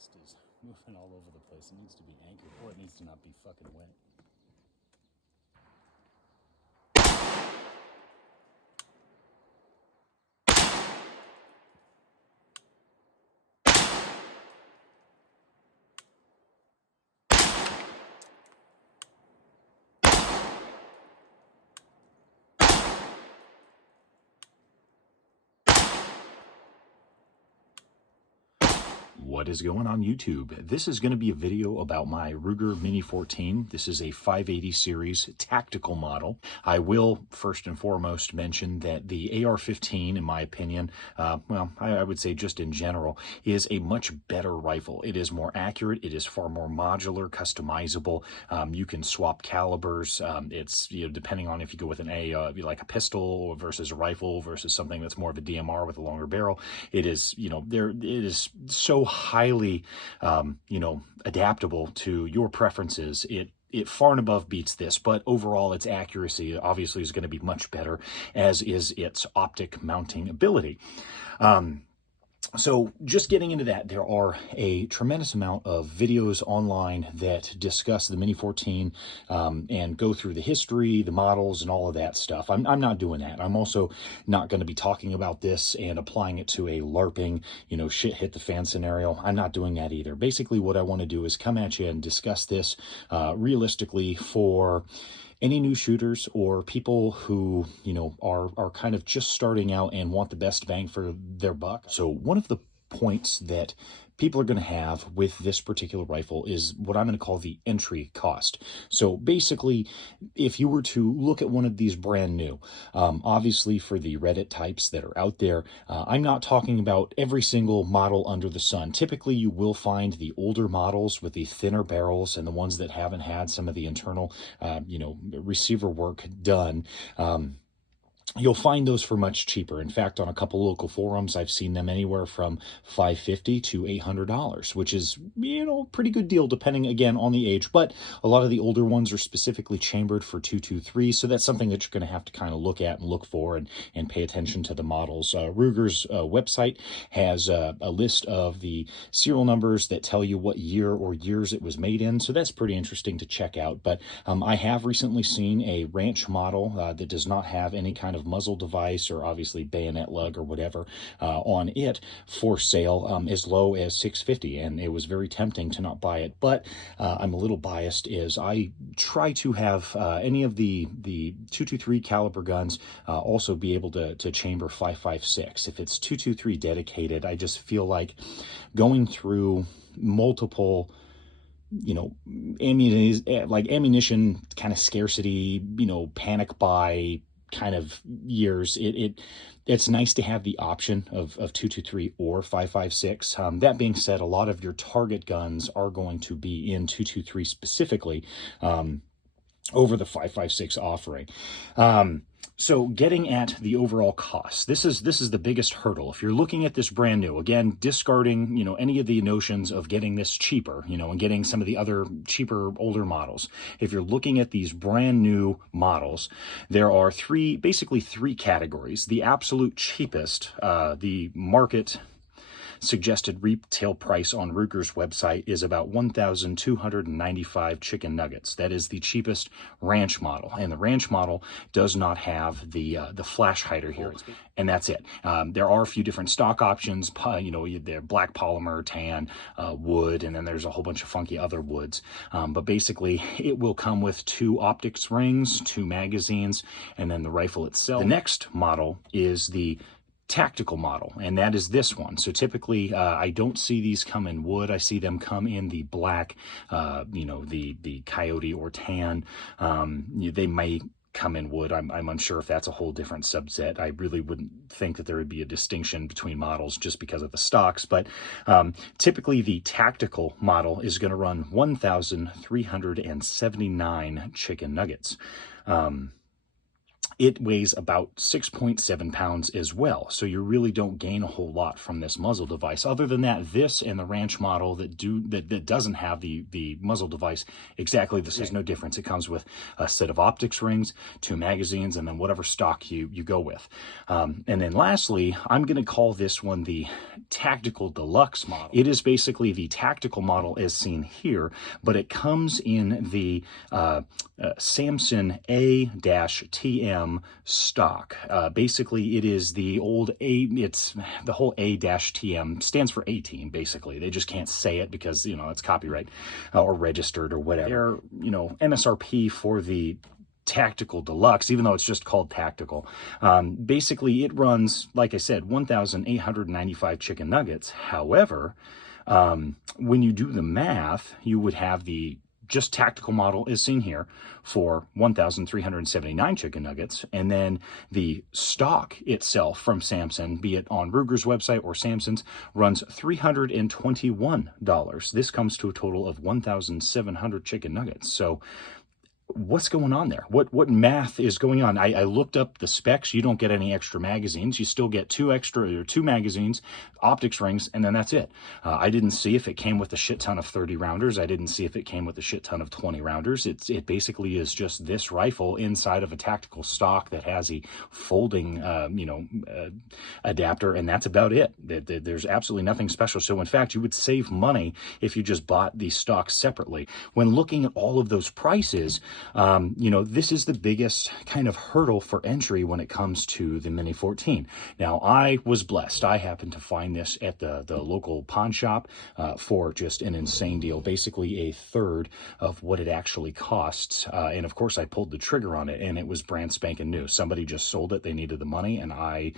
dust is moving all over the place. It needs to be anchored, or it needs to not be fucking wet. What is going on YouTube? This is going to be a video about my Ruger Mini 14. This is a 580 series tactical model. I will first and foremost mention that the AR-15, in my opinion, well, I would say just in general, is a much better rifle. It is more accurate. It is far more modular, customizable. You can swap calibers. It's, depending on if you go with like a pistol versus a rifle versus something that's more of a DMR with a longer barrel. It is, it is so highly, adaptable to your preferences. It far and above beats this, but overall its accuracy obviously is going to be much better, as is its optic mounting ability. So just getting into that, there are a tremendous amount of videos online that discuss the Mini 14 and go through the history, the models, and all of that stuff. I'm not doing that. I'm also not going to be talking about this and applying it to a LARPing, shit hit the fan scenario. I'm not doing that either. Basically, what I want to do is come at you and discuss this realistically for any new shooters or people who, are kind of just starting out and want the best bang for their buck. So one of the points that people are going to have with this particular rifle is what I'm going to call the entry cost. So basically, if you were to look at one of these brand new, obviously for the Reddit types that are out there, I'm not talking about every single model under the sun. Typically, you will find the older models with the thinner barrels and the ones that haven't had some of the internal, receiver work done. You'll find those for much cheaper. In fact, on a couple local forums, I've seen them anywhere from $550 to $800, which is, pretty good deal depending, again, on the age. But a lot of the older ones are specifically chambered for 223, so that's something that you're going to have to kind of look at and look for and pay attention to the models. Ruger's website has a list of the serial numbers that tell you what year or years it was made in, so that's pretty interesting to check out. But I have recently seen a ranch model that does not have any kind of muzzle device or obviously bayonet lug or whatever on it for sale, as low as $650, and it was very tempting to not buy it. But I'm a little biased, as I try to have any of the 223 caliber guns also be able to chamber 5.56. If it's 223 dedicated, I just feel like going through multiple ammunition kind of scarcity, panic buy kind of years, it's nice to have the option of 223 or 5.56. That being said, a lot of your target guns are going to be in 223 specifically over the 5.56 offering. So getting at the overall cost, this is the biggest hurdle. If you're looking at this brand new, again, discarding, any of the notions of getting this cheaper, and getting some of the other cheaper, older models. If you're looking at these brand new models, there are basically three categories. The absolute cheapest, the market suggested retail price on Ruger's website is about 1,295 chicken nuggets. That is the cheapest ranch model, and the ranch model does not have the flash hider here, and that's it. There are a few different stock options. They're black polymer, tan, wood, and then there's a whole bunch of funky other woods. But basically, it will come with 2 optics rings, 2 magazines, and then the rifle itself. The next model is the tactical model, and that is this one. So typically I don't see these come in wood. I see them come in the black, the coyote or tan. They may come in wood. I'm unsure if that's a whole different subset. I really wouldn't think that there would be a distinction between models just because of the stocks, but typically the tactical model is going to run 1,379 chicken nuggets. It weighs about 6.7 pounds as well, so you really don't gain a whole lot from this muzzle device. Other than that, this and the Ranch model that doesn't have the muzzle device exactly the same. There's no difference. It comes with a set of optics rings, 2 magazines, and then whatever stock you go with. And then lastly, I'm going to call this one the Tactical Deluxe model. It is basically the tactical model as seen here, but it comes in the Samson A-TM stock. Basically, it is the old it's the whole A-TM stands for A-Team, basically. They just can't say it because, you know, it's copyright or registered or whatever. Their, you know, MSRP for the Tactical Deluxe, even though it's just called Tactical, basically it runs, like I said, 1,895 chicken nuggets. However, when you do the math, you would have the just tactical model is seen here for 1,379 chicken nuggets. And then the stock itself from Samson, be it on Ruger's website or Samson's, runs $321. This comes to a total of 1,700 chicken nuggets. So what's going on there? What math is going on? I looked up the specs. You don't get any extra magazines. You still get 2 magazines, optics rings, and then that's it. I didn't see if it came with a shit ton of 30 rounders. I didn't see if it came with a shit ton of 20 rounders. It basically is just this rifle inside of a tactical stock that has a folding, adapter, and that's about it. There's absolutely nothing special. So in fact, you would save money if you just bought these stocks separately. When looking at all of those prices, this is the biggest kind of hurdle for entry when it comes to the Mini 14. Now, I was blessed. I happened to find this at the local pawn shop for just an insane deal, basically a third of what it actually costs. And of course, I pulled the trigger on it, and it was brand spanking new. Somebody just sold it. They needed the money, and I,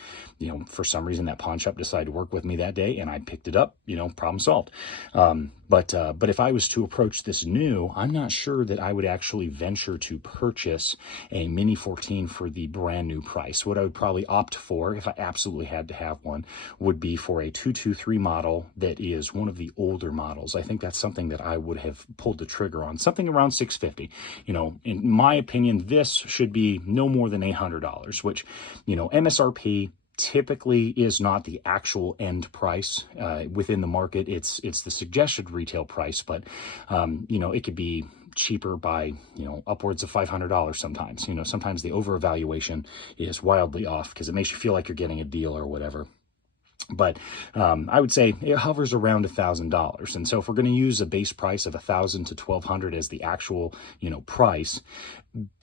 for some reason, that pawn shop decided to work with me that day, and I picked it up. Problem solved. But if I was to approach this new, I'm not sure that I would actually venture to purchase a Mini 14 for the brand new price. What I would probably opt for, if I absolutely had to have one, would be for a 223 model that is one of the older models. I think that's something that I would have pulled the trigger on, something around $650. In my opinion, this should be no more than $800, which, MSRP typically is not the actual end price within the market. It's the suggested retail price, but it could be cheaper by upwards of $500 sometimes. Sometimes the overvaluation is wildly off because it makes you feel like you're getting a deal or whatever. But I would say it hovers around $1,000. And so if we're going to use a base price of $1,000 to $1,200 as the actual, price,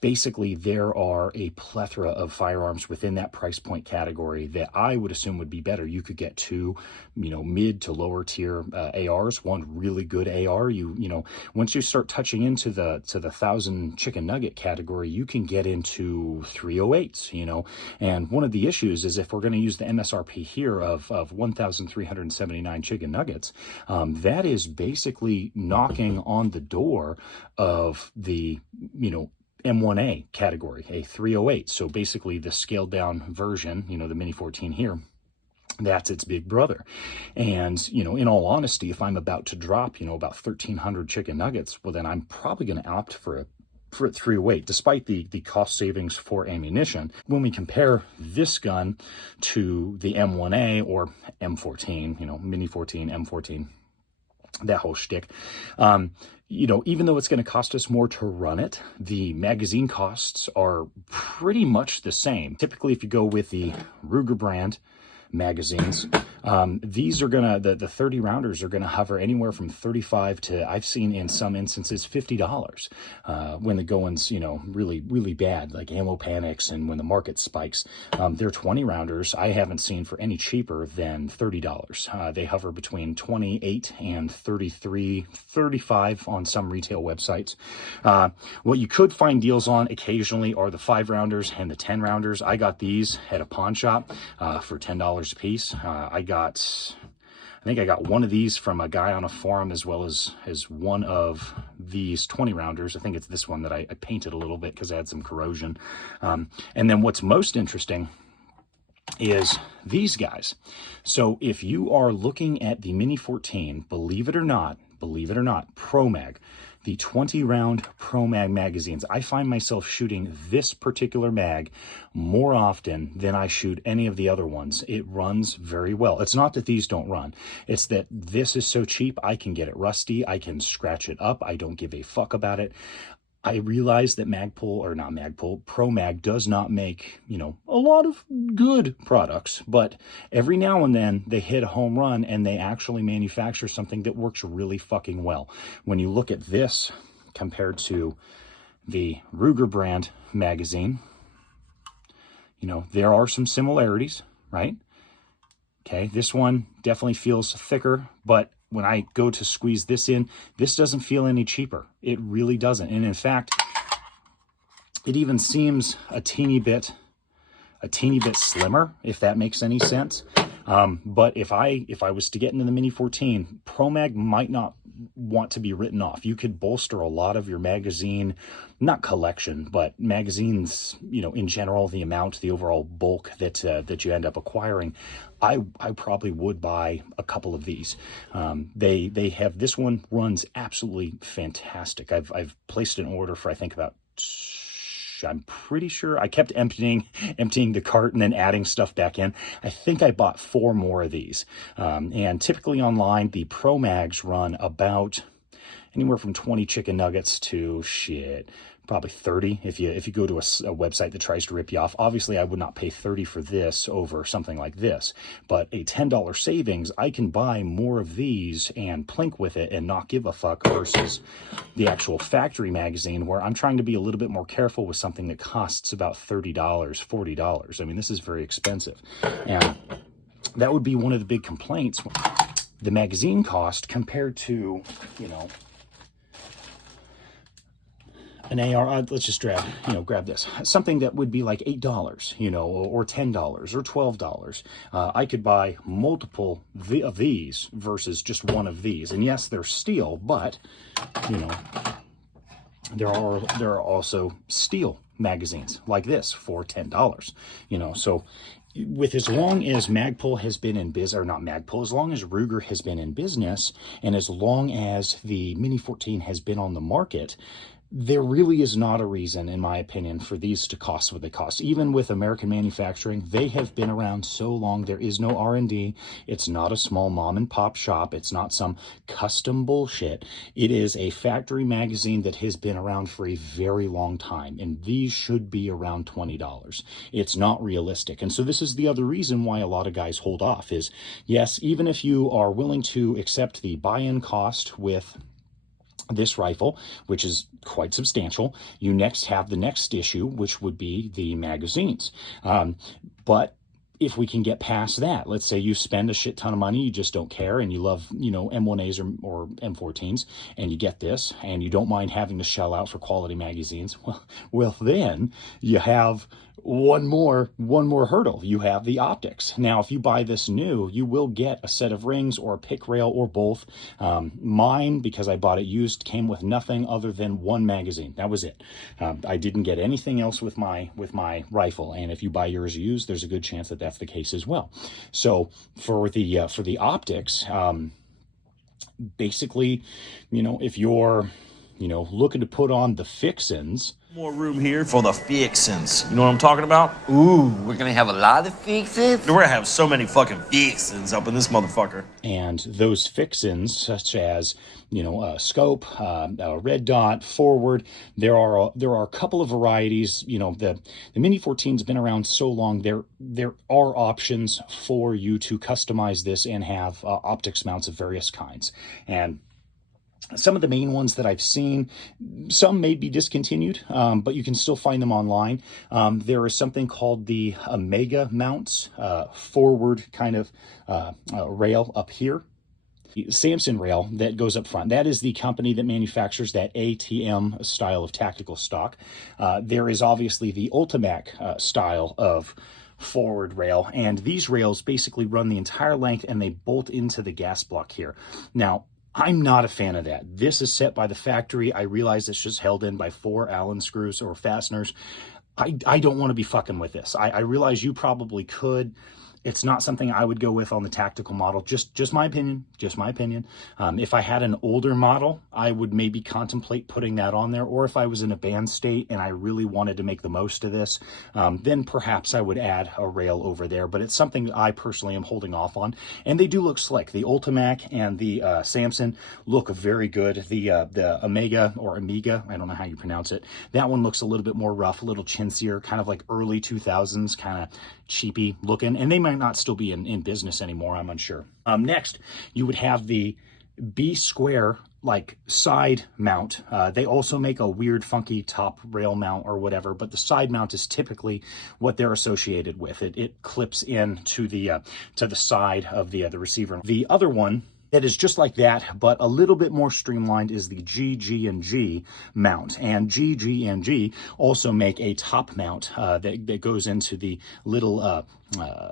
basically there are a plethora of firearms within that price point category that I would assume would be better. You could get 2, mid to lower tier ARs, one really good AR. Once you start touching into the 1,000 chicken nugget category, you can get into 308s, and one of the issues is if we're going to use the MSRP here of 1,379 chicken nuggets, that is basically knocking on the door of the, M1A category, a 308. So basically the scaled down version, the Mini 14 here, that's its big brother. And, in all honesty, if I'm about to drop, about 1,300 chicken nuggets, well, then I'm probably going to opt for a 308, despite the cost savings for ammunition. When we compare this gun to the M1A or M14, Mini 14, M14, that whole shtick, even though it's going to cost us more to run it, the magazine costs are pretty much the same. Typically, if you go with the Ruger brand magazines, these are gonna, the 30 rounders are gonna hover anywhere from 35 to, I've seen in some instances, $50 when the going's really, really bad, like ammo panics, and when the market spikes. Their 20 rounders I haven't seen for any cheaper than $30. They hover between 28 and 33, 35 on some retail websites. What you could find deals on occasionally are the 5 rounders and the 10 rounders. I got these at a pawn shop for $10 a piece. I think I got one of these from a guy on a forum, as well as one of these 20 rounders. I think it's this one that I painted a little bit because I had some corrosion. And then what's most interesting is these guys. So if you are looking at the Mini 14, believe it or not, believe it or not, Pro Mag. The 20 round Pro Mag magazines. I find myself shooting this particular mag more often than I shoot any of the other ones. It runs very well. It's not that these don't run. It's that this is so cheap, I can get it rusty. I can scratch it up. I don't give a fuck about it. I realize that Pro Mag does not make, a lot of good products, but every now and then they hit a home run and they actually manufacture something that works really fucking well. When you look at this compared to the Ruger brand magazine, there are some similarities, right? Okay, this one definitely feels thicker, but when I go to squeeze this in, this doesn't feel any cheaper. It really doesn't. And in fact, it even seems a teeny bit slimmer, if that makes any sense. But if I was to get into the Mini 14, Pro Mag might not want to be written off. You could bolster a lot of your magazine, not collection, but magazines, in general, the overall bulk that you end up acquiring. I probably would buy a couple of these. They have, this one runs absolutely fantastic. I've placed an order for, I think, about, I'm pretty sure I kept emptying the cart and then adding stuff back in. I think I bought 4 more of these. And typically online, the Pro Mags run about anywhere from 20 chicken nuggets to probably 30 if you go to a website that tries to rip you off. Obviously, I would not pay 30 for this over something like this, but a $10 savings, I can buy more of these and plink with it and not give a fuck versus the actual factory magazine where I'm trying to be a little bit more careful with something that costs about $30, $40. I mean, this is very expensive. And that would be one of the big complaints. The magazine cost compared to, an AR, let's just grab this. Something that would be like $8, or $10 or $12. I could buy multiple of these versus just one of these. And yes, they're steel, but, there are also steel magazines like this for $10, so with as long as Magpul has been in business, or not Magpul, as long as Ruger has been in business, and as long as the Mini 14 has been on the market, there really is not a reason, in my opinion, for these to cost what they cost. Even with American manufacturing, they have been around so long. There is no R&D. It's not a small mom and pop shop. It's not some custom bullshit. It is a factory magazine that has been around for a very long time, and these should be around $20. It's not realistic. And so this is the other reason why a lot of guys hold off is, yes, even if you are willing to accept the buy-in cost with this rifle, which is quite substantial, you next have the next issue, which would be the magazines. But if we can get past that, let's say you spend a shit ton of money, you just don't care, and you love, M1As or M14s, and you get this, and you don't mind having to shell out for quality magazines, well, then you have one more hurdle. You have the optics. Now, if you buy this new, you will get a set of rings or a pick rail or both. Mine, because I bought it used, came with nothing other than one magazine. That was it. I didn't get anything else with my rifle. And if you buy yours used, there's a good chance that that's the case as well. So for the optics, basically, if you're looking to put on the fixins. More room here for the fixins. You know what I'm talking about? Ooh, we're gonna have a lot of fixins? We're gonna have so many fucking fixins up in this motherfucker. And those fixins, such as, a scope, a red dot, forward, there are a couple of varieties. The Mini 14's been around so long, there are options for you to customize this and have optics mounts of various kinds. And some of the main ones that I've seen, some may be discontinued, but you can still find them online. There is something called the Omega mounts, forward kind of rail up here. Samson rail that goes up front. That is the company that manufactures that ATM style of tactical stock. There is obviously the Ultimac style of forward rail, and these rails basically run the entire length and they bolt into the gas block here. Now, I'm not a fan of that. This is set by the factory. I realize it's just held in by 4 Allen screws or fasteners. I don't want to be fucking with this. I realize you probably could It's not something I would go with on the tactical model. Just my opinion. Just my opinion. If I had an older model, I would maybe contemplate putting that on there. Or if I was in a band state and I really wanted to make the most of this, then perhaps I would add a rail over there. But it's something I personally am holding off on. And they do look slick. The Ultimac and the Samson look very good. The Omega or Amiga, I don't know how you pronounce it. That one looks a little bit more rough, a little chintzier, kind of like early 2000s, kind of cheapy looking, and they might not still be in business anymore, I'm unsure. Next, you would have the B square like side mount. They also make a weird funky top rail mount or whatever, but the side mount is typically what they're associated with. It clips in to the side of the receiver. The other one that is just like that, but a little bit more streamlined, is the GG&G mount. And GG&G also make a top mount that goes into the little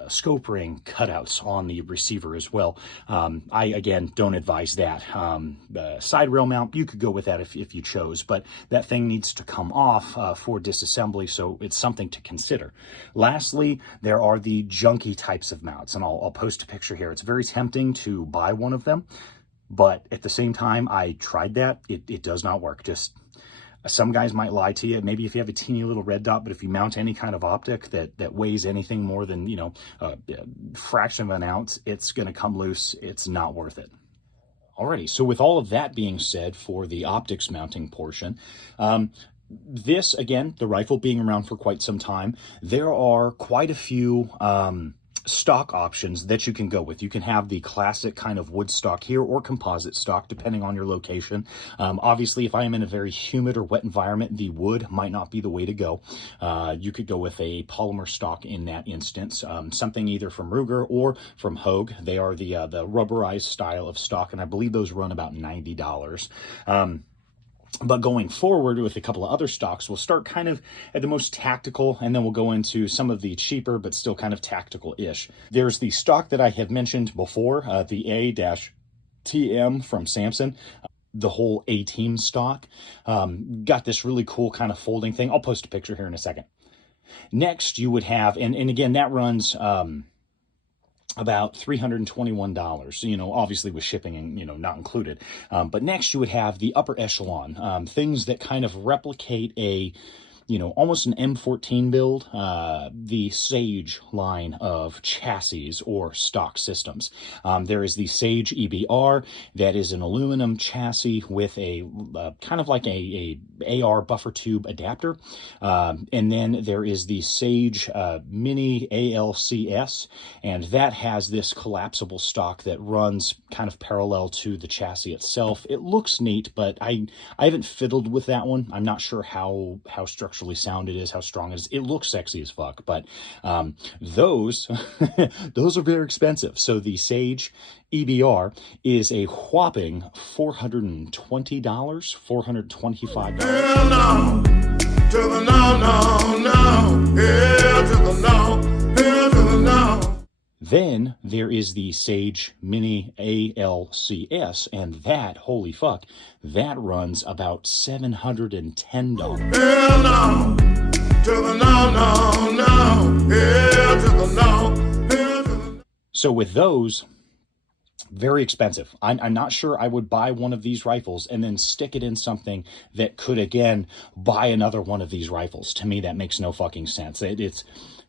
scope ring cutouts on the receiver as well. I, again, don't advise that. The side rail mount, you could go with that if you chose, but that thing needs to come off for disassembly, so it's something to consider. Lastly, there are the junky types of mounts, and I'll post a picture here. It's very tempting to buy one of them, but at the same time, I tried that. It does not work. Just some guys might lie to you, maybe if you have a teeny little red dot, but if you mount any kind of optic that weighs anything more than, a fraction of an ounce, it's going to come loose. It's not worth it. Alrighty, so with all of that being said for the optics mounting portion, this, again, the rifle being around for quite some time, there are quite a few stock options that you can go with. You can have the classic kind of wood stock here or composite stock, depending on your location. Obviously, if I am in a very humid or wet environment, the wood might not be the way to go. You could go with a polymer stock in that instance, something either from Ruger or from Hogue. They are the rubberized style of stock, and I believe those run about $90. But going forward with a couple of other stocks, we'll start kind of at the most tactical, and then we'll go into some of the cheaper, but still kind of tactical-ish. There's the stock that I have mentioned before, the A-TM from Samson. The whole A-Team stock. Got this really cool kind of folding thing. I'll post a picture here in a second. Next, you would have, and again, that runs about $321, obviously with shipping and, not included. But next you would have the upper echelon, things that kind of replicate a, almost an M14 build, the Sage line of chassis or stock systems. There is the Sage EBR, that is an aluminum chassis with a kind of like a AR buffer tube adapter. And then there is the Sage Mini ALCS, and that has this collapsible stock that runs kind of parallel to the chassis itself. It looks neat, but I haven't fiddled with that one. I'm not sure how structurally sound it is, how strong it is. It looks sexy as fuck, but those those are very expensive. So the Sage EBR is a whopping $420, $425. Hell no, to the no, no, no, hell to the no, hell to the no. Then there is the Sage Mini ALCS, and that, holy fuck, that runs about $710. Hell no, to the no, no, no, hell to the no, hell to the no. So with those, very expensive. I'm not sure I would buy one of these rifles and then stick it in something that could, again, buy another one of these rifles. To me, that makes no fucking sense.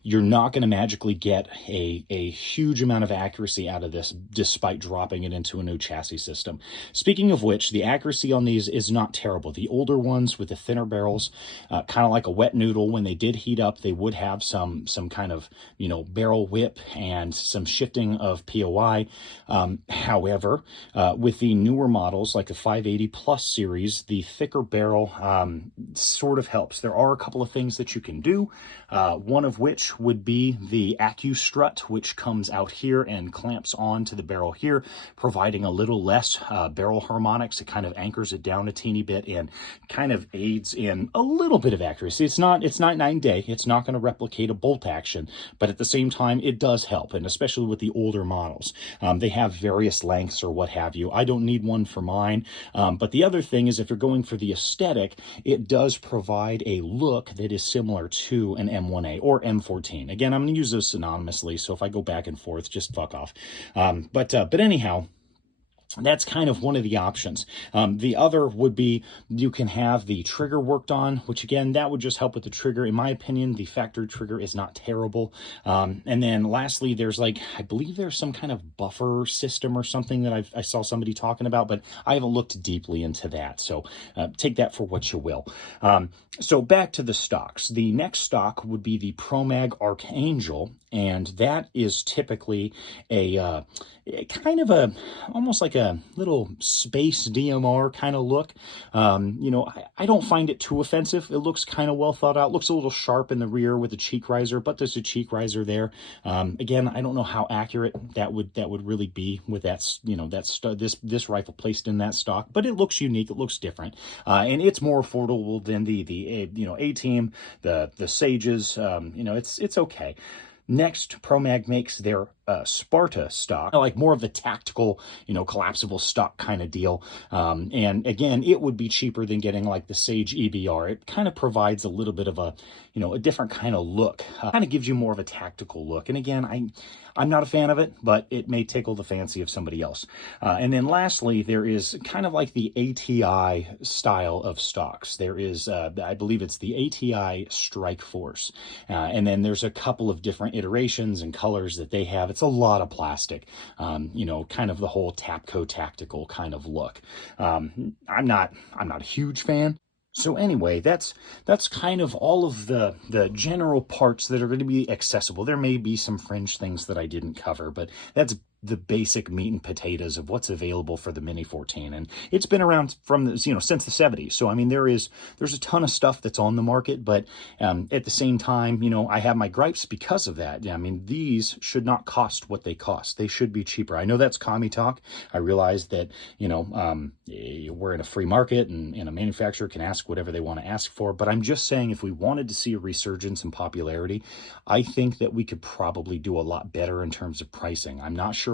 You're not going to magically get a huge amount of accuracy out of this despite dropping it into a new chassis system. Speaking of which, the accuracy on these is not terrible. The older ones with the thinner barrels, kind of like a wet noodle, when they did heat up, they would have some kind of, barrel whip and some shifting of POI. However, with the newer models like the 580 Plus series, the thicker barrel sort of helps. There are a couple of things that you can do, one of which would be the Accu strut, which comes out here and clamps on to the barrel here, providing a little less barrel harmonics. It kind of anchors it down a teeny bit and kind of aids in a little bit of accuracy. It's not night and day. It's not going to replicate a bolt action, but at the same time, it does help, and especially with the older models. They have various lengths or what have you. I don't need one for mine, but the other thing is if you're going for the aesthetic, it does provide a look that is similar to an M1A or M14 Mini-14. Again, I'm going to use those synonymously, so if I go back and forth, just fuck off. But anyhow, that's kind of one of the options. The other would be you can have the trigger worked on, which again, that would just help with the trigger. In my opinion, the factory trigger is not terrible. And then lastly, there's like, I believe there's some kind of buffer system or something that I saw somebody talking about, but I haven't looked deeply into that. So take that for what you will. So back to the stocks. The next stock would be the ProMag Archangel, and that is typically a kind of a, almost like a little space DMR kind of look. You know, I don't find it too offensive. It looks kind of well thought out. Looks a little sharp in the rear with the cheek riser, but there's a cheek riser there. Again, I don't know how accurate that would really be with that, you know, this rifle placed in that stock, but it looks unique. It looks different, and it's more affordable than the you know, A-Team, the Sages. You know, it's okay. Next, ProMag makes their Sparta stock, like more of the tactical, you know, collapsible stock kind of deal. And again, it would be cheaper than getting like the Sage EBR. It kind of provides a little bit of a, you know, a different kind of look. Kind of gives you more of a tactical look. And again, I'm not a fan of it, but it may tickle the fancy of somebody else. And then lastly, there is kind of like the ATI style of stocks. There is, I believe it's the ATI Strike Force. And then there's a couple of different iterations and colors that they have. It's a lot of plastic, you know, kind of the whole Tapco tactical kind of look. I'm not a huge fan. So anyway, that's kind of all of the general parts that are going to be accessible. There may be some fringe things that I didn't cover, but that's the basic meat and potatoes of what's available for the Mini-14. And it's been around from the, you know, since the 70s. So I mean, there's a ton of stuff that's on the market, but at the same time, you know, I have my gripes because of that. I mean, these should not cost what they cost. They should be cheaper. I know that's commie talk. I realize that, you know, we're in a free market and a manufacturer can ask whatever they want to ask for. But I'm just saying, if we wanted to see a resurgence in popularity, I think that we could probably do a lot better in terms of pricing. I'm not sure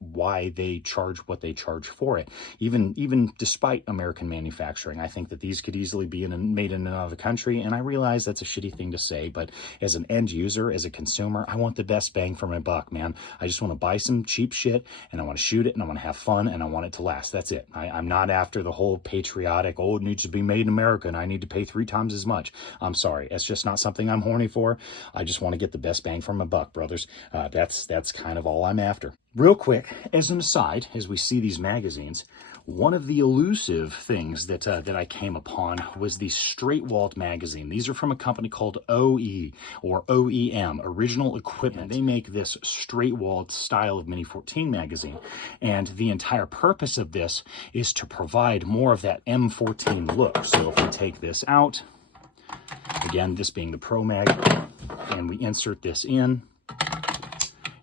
why they charge what they charge for it, even despite American manufacturing. I think that these could easily be made in another country, and I realize that's a shitty thing to say, but as an end user, as a consumer, I want the best bang for my buck, man. I just want to buy some cheap shit, and I want to shoot it, and I want to have fun, and I want it to last. That's it. I'm not after the whole patriotic, oh, it needs to be made in America, and I need to pay 3 times as much. I'm sorry. It's just not something I'm horny for. I just want to get the best bang for my buck, brothers. That's kind of all I'm after. Real quick, as an aside, as we see these magazines, one of the elusive things that I came upon was the straight-walled magazine. These are from a company called OE, or OEM, Original Equipment. They make this straight-walled style of Mini-14 magazine, and the entire purpose of this is to provide more of that M14 look. So if we take this out, again, this being the ProMag, and we insert this in,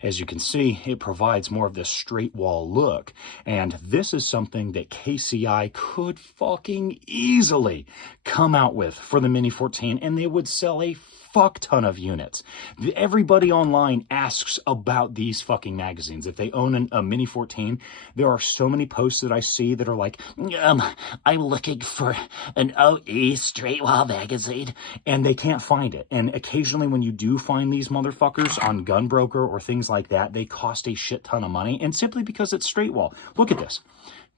as you can see, it provides more of this straight wall look. And this is something that KCI could fucking easily come out with for the Mini-14, and they would sell a fuck ton of units. Everybody online asks about these fucking magazines. If they own a Mini-14, there are so many posts that I see that are like, I'm looking for an OE straight wall magazine, and they can't find it. And occasionally when you do find these motherfuckers on Gunbroker or things like that, they cost a shit ton of money, and simply because it's straight wall. Look at this.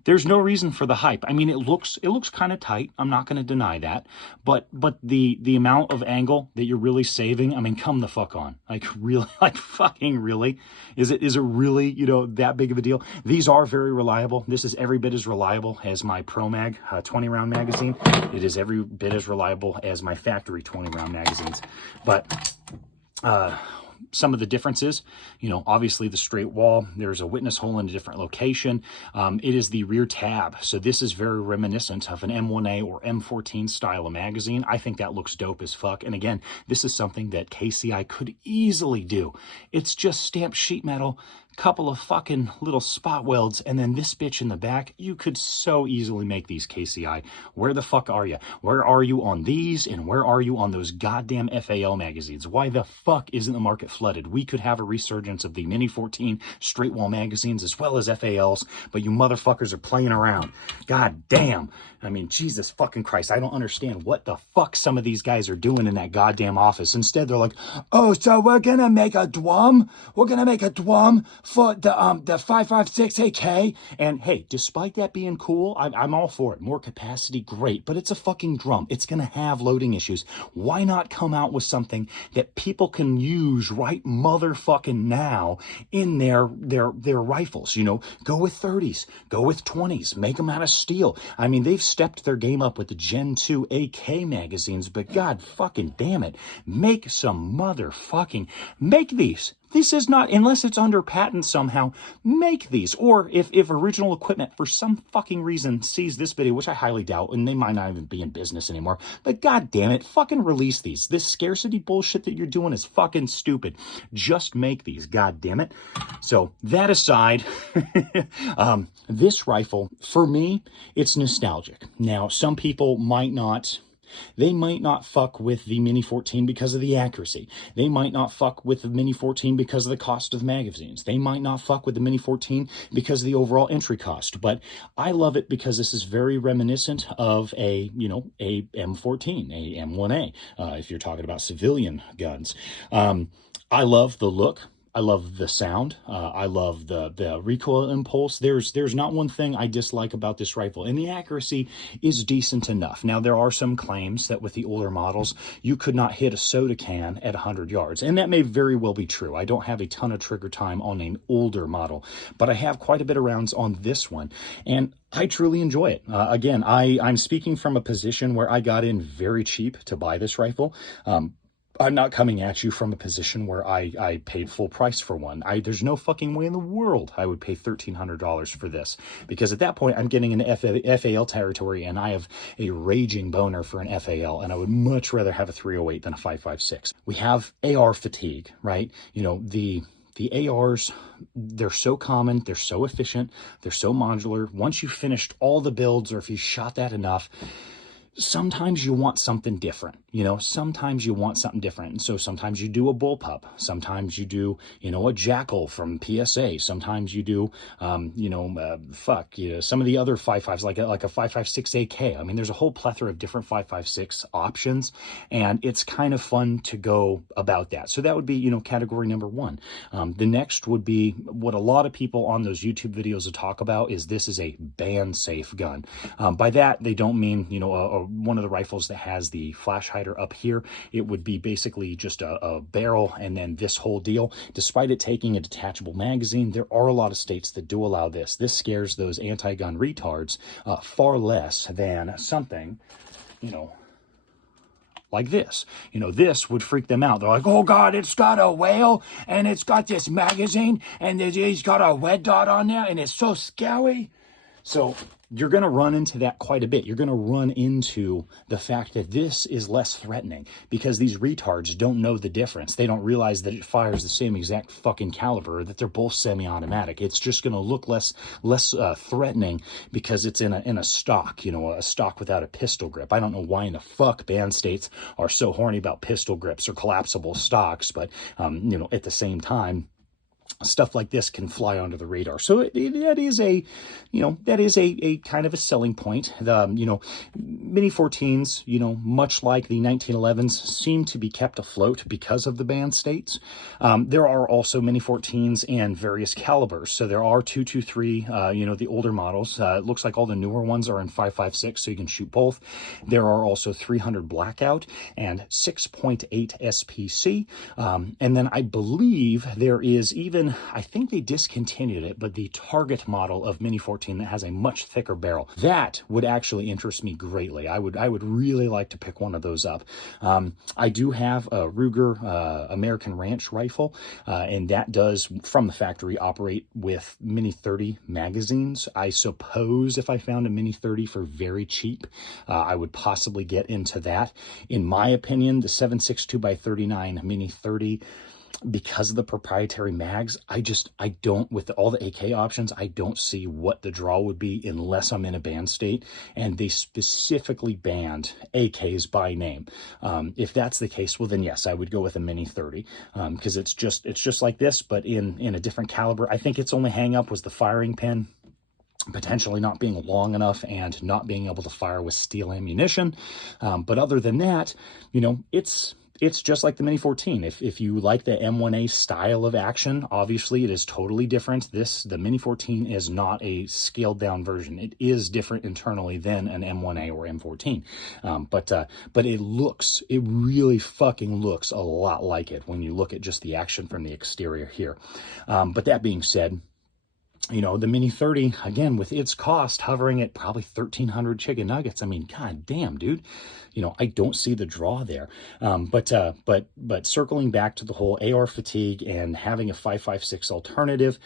There's no reason for the hype. I mean, it looks kind of tight. I'm not going to deny that. But the amount of angle that you're really saving, I mean, come the fuck on. Like, really, like, fucking really? Is it really, you know, that big of a deal? These are very reliable. This is every bit as reliable as my ProMag 20-round magazine. It is every bit as reliable as my factory 20-round magazines. But some of the differences, you know, obviously the straight wall, there's a witness hole in a different location. It is the rear tab. So this is very reminiscent of an M1A or M14 style of magazine. I think that looks dope as fuck. And again, this is something that KCI could easily do. It's just stamped sheet metal couple of fucking little spot welds, and then this bitch in the back. You could so easily make these KCI. Where the fuck are you? Where are you on these, and where are you on those goddamn FAL magazines? Why the fuck isn't the market flooded? We could have a resurgence of the Mini 14 straight wall magazines as well as FALs, but you motherfuckers are playing around. God damn. I mean, Jesus fucking Christ. I don't understand what the fuck some of these guys are doing in that goddamn office. Instead, they're like, oh, so we're gonna make a drum? We're gonna make a drum for the 556 AK? And hey, despite that being cool, I'm all for it. More capacity, great. But it's a fucking drum. It's gonna have loading issues. Why not come out with something that people can use right motherfucking now in their rifles? You know, go with 30s, go with 20s, make them out of steel. I mean, they've stepped their game up with the Gen 2 AK magazines, but god fucking damn it, make these. This is not, unless it's under patent somehow, make these. Or if original equipment for some fucking reason sees this video, which I highly doubt, and they might not even be in business anymore, but god damn it, fucking release these. This scarcity bullshit that you're doing is fucking stupid. Just make these, god damn it. So that aside, this rifle, for me, it's nostalgic. Now, some people might not fuck with the Mini 14 because of the accuracy. They might not fuck with the Mini 14 because of the cost of the magazines. They might not fuck with the Mini 14 because of the overall entry cost. But I love it because this is very reminiscent of a M14, a M1A, if you're talking about civilian guns. I love the look. I love the sound. I love the recoil impulse. There's not one thing I dislike about this rifle, and the accuracy is decent enough. Now, there are some claims that with the older models, you could not hit a soda can at 100 yards, and that may very well be true. I don't have a ton of trigger time on an older model, but I have quite a bit of rounds on this one, and I truly enjoy it. Again, I'm speaking from a position where I got in very cheap to buy this rifle. I'm not coming at you from a position where I paid full price for one. There's no fucking way in the world I would pay $1,300 for this, because at that point I'm getting into FAL territory, and I have a raging boner for an FAL, and I would much rather have a 308 than a 5.56. We have AR fatigue, right? You know, the ARs, they're so common, they're so efficient, they're so modular. Once you've finished all the builds, or if you shot that enough, sometimes you want something different, sometimes you want something different. And so sometimes you do a bullpup. Sometimes you do, a jackal from PSA. Sometimes you do, some of the other 5.5s, like a 5.56 AK. I mean, there's a whole plethora of different 5.56 options, and it's kind of fun to go about that. So that would be, category number one. The next would be what a lot of people on those YouTube videos will talk about is this is a band safe gun. By that, they don't mean, one of the rifles that has the flash hider up here. It would be basically just a barrel and then this whole deal. Despite it taking a detachable magazine, there are a lot of states that do allow this. This scares those anti-gun retards far less than something, like this. This would freak them out. They're like, oh God, it's got a whale and it's got this magazine and he's got a red dot on there and it's so scary. So you're going to run into that quite a bit. You're going to run into the fact that this is less threatening because these retards don't know the difference. They don't realize that it fires the same exact fucking caliber, that they're both semi-automatic. It's just going to look less threatening because it's in a stock, a stock without a pistol grip. I don't know why in the fuck band states are so horny about pistol grips or collapsible stocks, but at the same time, stuff like this can fly under the radar. So that is a kind of a selling point. The, Mini 14s, much like the 1911s, seem to be kept afloat because of the band states. There are also Mini 14s in various calibers. So there are 223, the older models. It looks like all the newer ones are in 5.56, so you can shoot both. There are also 300 blackout and 6.8 SPC. And then I believe there is even, I think they discontinued it, but the Target model of Mini 14 that has a much thicker barrel, that would actually interest me greatly. I would really like to pick one of those up. I do have a Ruger American Ranch rifle, and that does, from the factory, operate with Mini 30 magazines. I suppose if I found a Mini 30 for very cheap, I would possibly get into that. In my opinion, the 7.62 by 39 Mini 30 because of the proprietary mags, I don't, with all the AK options, I don't see what the draw would be unless I'm in a banned state, and they specifically banned AKs by name. If that's the case, well then yes, I would go with a Mini 30, because it's just like this, but in a different caliber. I think its only hang up was the firing pin potentially not being long enough and not being able to fire with steel ammunition. But other than that, you know, it's just like the Mini 14. If you like the M1A style of action, obviously it is totally different. The Mini 14 is not a scaled down version. It is different internally than an M1A or M14. But it really fucking looks a lot like it when you look at just the action from the exterior here. But that being said, you know, the Mini 30, again, with its cost hovering at probably 1,300 chicken nuggets. I mean, god damn, dude. You know, I don't see the draw there. But circling back to the whole AR fatigue and having a 5.56 alternative,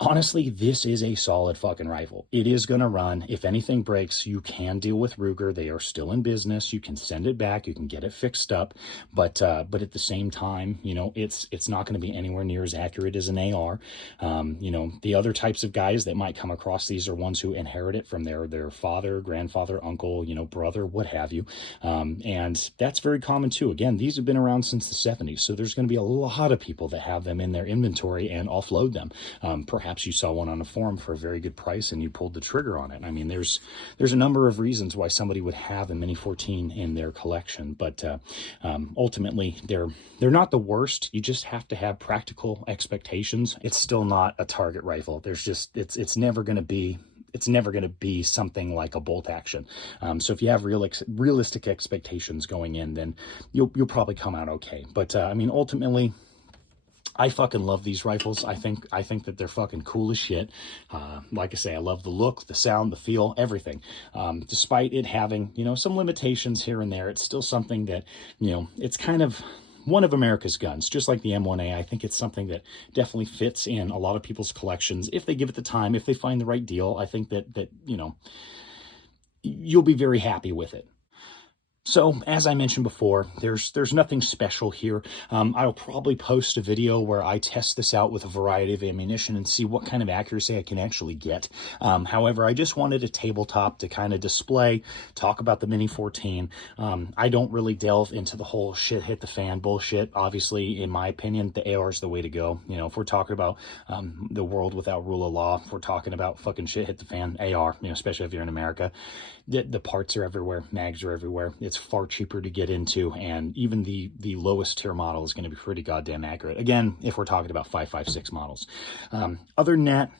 honestly, this is a solid fucking rifle. It is going to run. If anything breaks, you can deal with Ruger. They are still in business. You can send it back. You can get it fixed up. But at the same time, you know, it's not going to be anywhere near as accurate as an AR. You know, the other types of guys that might come across these are ones who inherit it from their father, grandfather, uncle, you know, brother, what have you. And that's very common too. Again, these have been around since the 70s. So there's going to be a lot of people that have them in their inventory and offload them. Perhaps you saw one on a forum for a very good price and you pulled the trigger on it. I mean, there's a number of reasons why somebody would have a Mini 14 in their collection, but ultimately they're not the worst. You just have to have practical expectations. It's still not a target rifle. There's just it's never going to be something like a bolt action. So if you have realistic expectations going in, then you'll probably come out okay. But I mean, ultimately, I fucking love these rifles. I think that they're fucking cool as shit. Like I say, I love the look, the sound, the feel, everything. Despite it having, you know, some limitations here and there, it's still something that, you know, it's kind of one of America's guns, just like the M1A. I think it's something that definitely fits in a lot of people's collections if they give it the time, if they find the right deal. I think that you know, you'll be very happy with it. So, as I mentioned before, there's nothing special here. I'll probably post a video where I test this out with a variety of ammunition and see what kind of accuracy I can actually get. However, I just wanted a tabletop to kind of display, talk about the Mini 14. I don't really delve into the whole shit hit the fan bullshit. Obviously, in my opinion, the AR is the way to go. You know, if we're talking about the world without rule of law, if we're talking about fucking shit hit the fan, AR, you know, especially if you're in America, the parts are everywhere, mags are everywhere. It's far cheaper to get into, and even the lowest tier model is going to be pretty goddamn accurate. Again, if we're talking about 5.56 models. Other than that,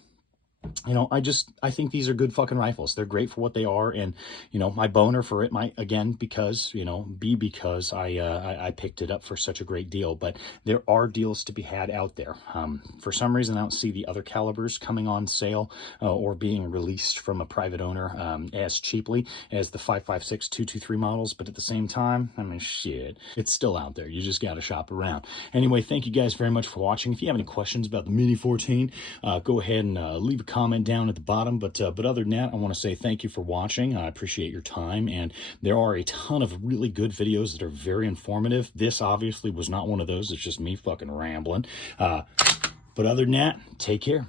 you know, I think these are good fucking rifles. They're great for what they are, and you know, my boner for it might, again, because I picked it up for such a great deal. But there are deals to be had out there. For some reason, I don't see the other calibers coming on sale or being released from a private owner as cheaply as the 5.56 223 models. But at the same time, I mean, shit, it's still out there. You just got to shop around. Anyway, thank you guys very much for watching. If you have any questions about the Mini 14, go ahead and leave a comment down at the bottom. But other than that, I want to say thank you for watching. I appreciate your time, and there are a ton of really good videos that are very informative. This obviously was not one of those. It's just me fucking rambling. But other than that, take care.